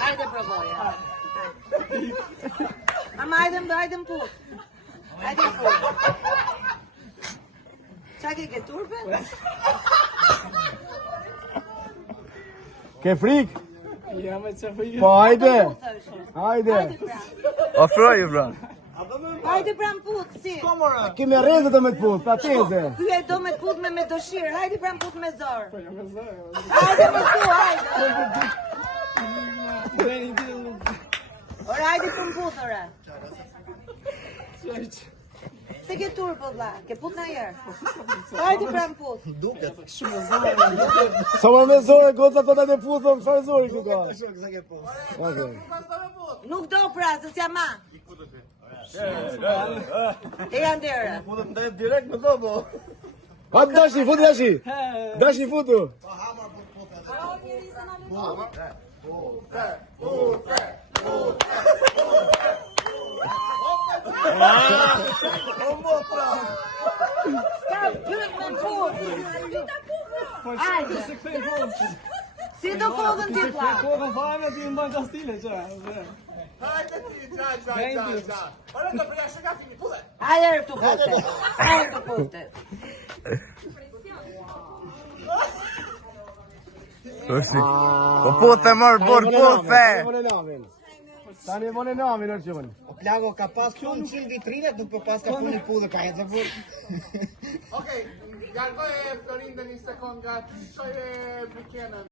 Hajde provoja. Ama hajde më put. Hajde më put. Qa ke turpen? Ke frik? Ja, me që frikë. Po, hajde. Hajde. Ofroju, pra. Hajde pra më put, si? Kime rrezë të me të put, pa teze. Ky e do me të put me dëshirë. Hajde pra më put me zorë. Po, jo me zë. Hajde më tu, hajde. Drejnë i dilë. Ora, hajde për më put, ora. Qeq. Se ke turpo, vlla. Ke put na herë. Hajde pra më put. Shumë zë. Sa më me zore, goca të të put, thëmë, sa e zori këtu ka. Nuk do pra, se s'ja ma. E janë dere. Direkt me do, po. Hajde dashi, futu dashi. Dashi, futu. Ska pyet me më put. Hajde. Si do kodën ti vlla? Kodën fajme ti mban Kastile, që? Hajde ti, qa. Ora do përja shëka ti një pulle. Hajde të pute. Hajde të pute. Po putë mërë, burë putë. Tani vone namin, Orçun. O plago ka pas punë 100 vitrinet, nuk po pas ka punë i pudhe, ka jetë burë. Okej, largoj e Florindën një sekund nga qoj e Brikenën.